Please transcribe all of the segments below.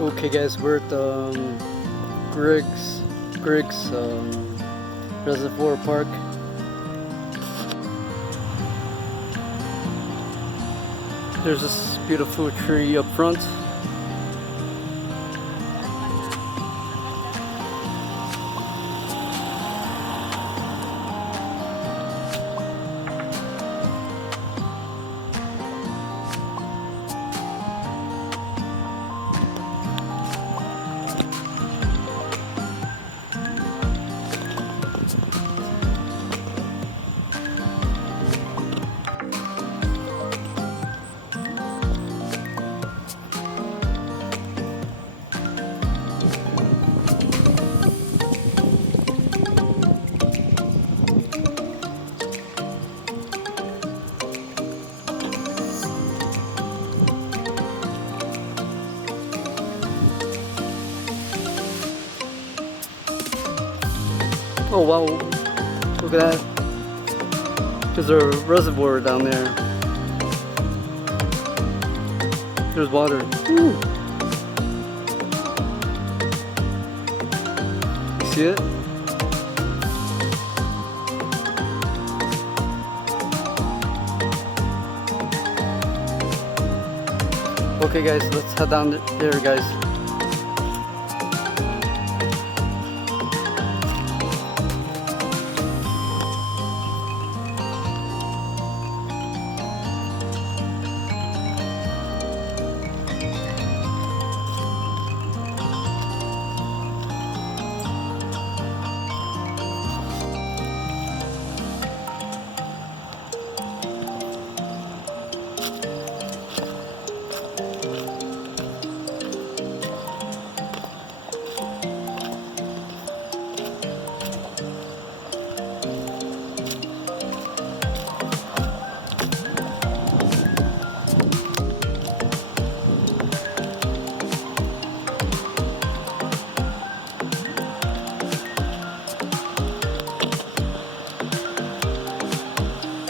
Okay guys, we're at the Griggs Reservoir Park. There's this beautiful tree up front. Oh wow, look at that. There's a reservoir down there. There's water. Ooh. You see it? Okay guys, let's head down there guys.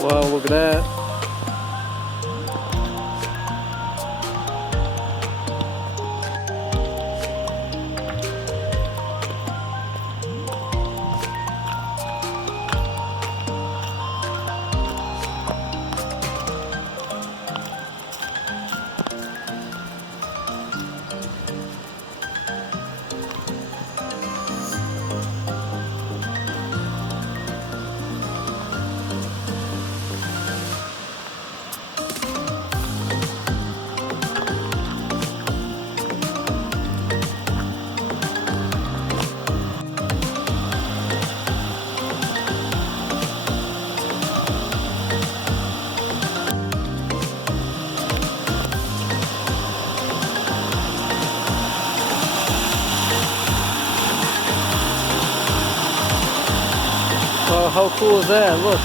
Wow, look at that. Oh, how cool is that? Look.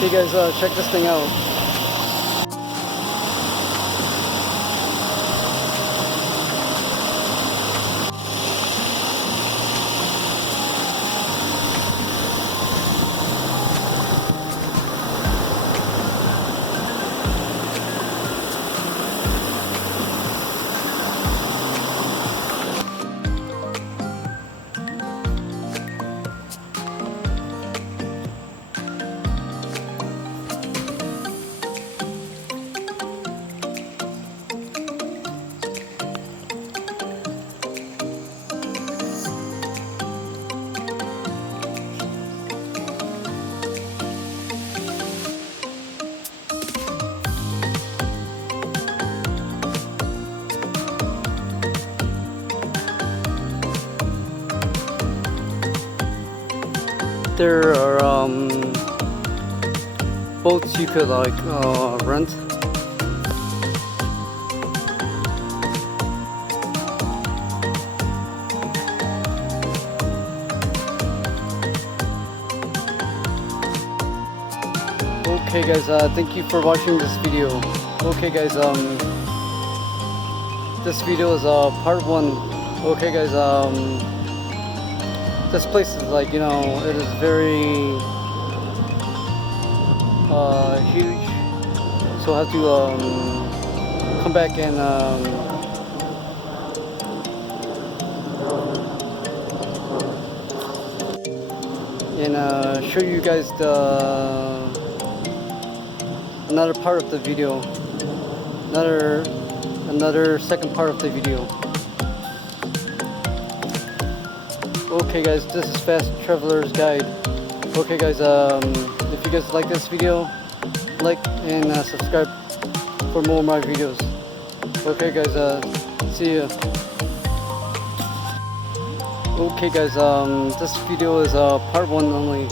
Hey guys, check this thing out. there are boats you could like rent. Okay guys, thank you for watching this video. Okay guys, this video is part 1. Okay guys, this place is like, you know, it is very huge, so I have to come back and show you guys another part of the video, another second part of the video. Okay guys, this is Fast Traveler's Guide. Okay guys, if you guys like this video, like and subscribe for more of my videos. Okay guys, see ya. Okay guys, this video is part 1 only.